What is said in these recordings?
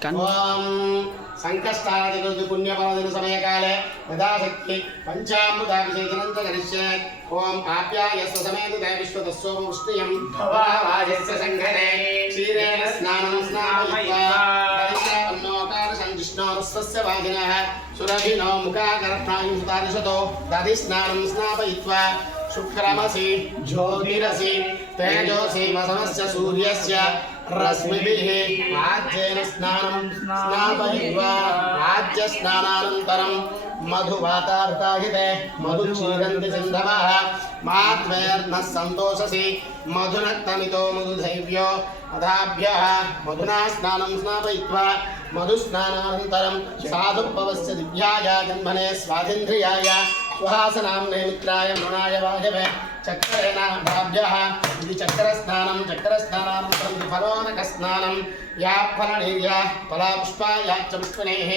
ओम संकष्टादिरुद्ध पुण्यपवदिन समयकाले यदाशक्ति पंचामृताभिषेचनं च करिष्ये। ओम आप्यायस्व समेत देविष्वतस्सोपवृष्टियं भवावाजस्य संघरे क्षीरेण स्नानं स्नापयित्वा दधिष्णानोकारसंजिष्णोरस्वस्य वाजिनः सुरभिनो मुखाकर्णायुतारिशतो दधिस्नानं स्नापयित्वा शुक्रमसि ज्योतिरसि तेजोसि वसनस्य सूर्यस्य रश्मिभिः आज्येन स्नानं स्नापयित्वा आज्यस्नानानन्तरं मधुवातावृताहिते मधुक्षीरन्ति सिन्धवः मात्वैर्नः सन्तोषसि मधुनक्तमितो मधुधैव्यो अदाभ्यः मधुना स्नानं स्नापयित्वा मधुस्नानानन्तरं साधुपवस्य दिव्याय जन्मने स्वादिन्द्रियाय सुहासनाम्ने मित्राय मृणाय वायवे चक्रेण भाभ्यः इति चक्रस्नानं चक्रस्नानानन्तरं फलोदकस्नानं या फलनिर्या फलापुष्पाया च पुष्पिणेः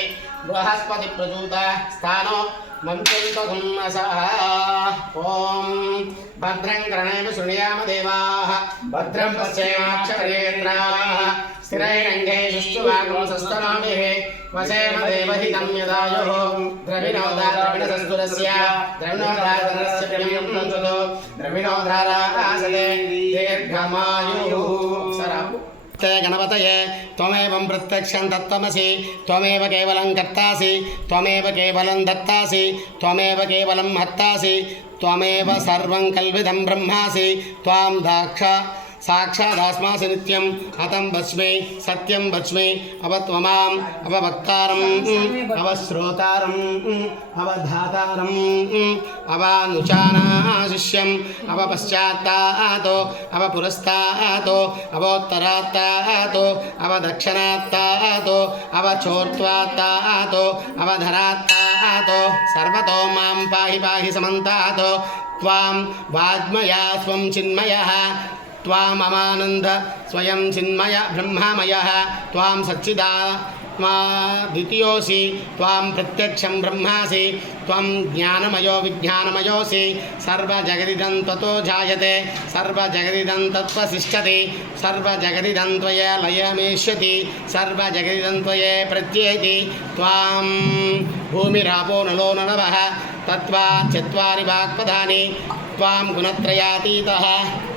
बृहस्पतिप्रसूता स्थानो मन्त्रन्तघुम्नसः। ॐ भद्रं कर्णेषु शृणुयाम देवाः भद्रं पश्येमाक्षरेन्द्राः स्थिरैरङ्गैः सुष्ठुवागुंसस्तनोभिः वसेम देवहितं यदायुः द्रविणोदाद्रविणसस्तुरस्य द्रविणोदाधनस्य प्रियं नंसुतो द्रविणोधारासदे दीर्घमायुः। गणपतये त्वमेवं प्रत्यक्षं तत्त्वमसि त्वमेव केवलं कर्तासि त्वमेव केवलं दत्तासि त्वमेव केवलं हत्तासि त्वमेव सर्वं कल्विदं ब्रह्मासि त्वां साक्षादास्मासि नित्यं हतं वच्मि सत्यं वच्मि अवत्वमाम् अववक्तारम् अवश्रोतारम् अवधातारम् अवानुचानाशिष्यम् अवपश्चात्तातो अवपुरस्तातो अवोत्तरात्तातो अवदक्षिणात्तातो अवचोर्त्वात्तातो अवधरात्तातो सर्वतो मां पाहि पाहि समन्तातो त्वां वाग्मया स्वं चिन्मयः त्वाममानन्द स्वयं चिन्मय ब्रह्ममयः त्वां सच्चिदात्मा द्वितीयोऽसि त्वां प्रत्यक्षं ब्रह्मासि त्वं ज्ञानमयो विज्ञानमयोऽसि सर्वजगदिदं ततो जायते सर्वजगदिदं तत्त्वसिष्ठति सर्वजगदिदं त्वया लयमेष्यति सर्वजगदिदं त्वया प्रत्येति त्वां भूमिरापो नलो नभः तत्त्वा चत्वारि वाक्पदानि त्वां गुणत्रयातीतः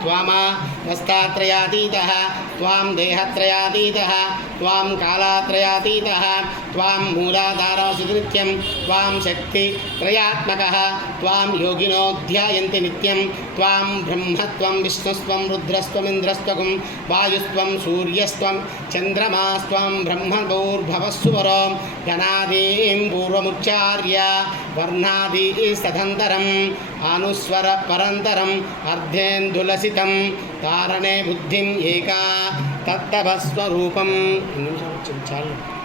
त्वामवस्थात्रयातीतः त्वां देहत्रयातीतः त्वां कालात्रयातीतः त्वां मूलाधारोऽसि नित्यं त्वां शक्तित्रयात्मकः त्वां योगिनो ध्यायन्ति नित्यं त्वां ब्रह्मत्वं विष्णुस्त्वं रुद्रस्त्वमिन्द्रस्त्वं वायुस्त्वं सूर्यस्त्वं चन्द्रमास्त्वं ब्रह्मभूर्भवस्सुवरो गणादीं पूर्वमुच्चार्य वर्णादिस्तदन्तरम् अनुस्वर परन्तरम् अर्धेन्दुलसितं तारणे बुद्धिं एका तत्तव स्वरूपम्।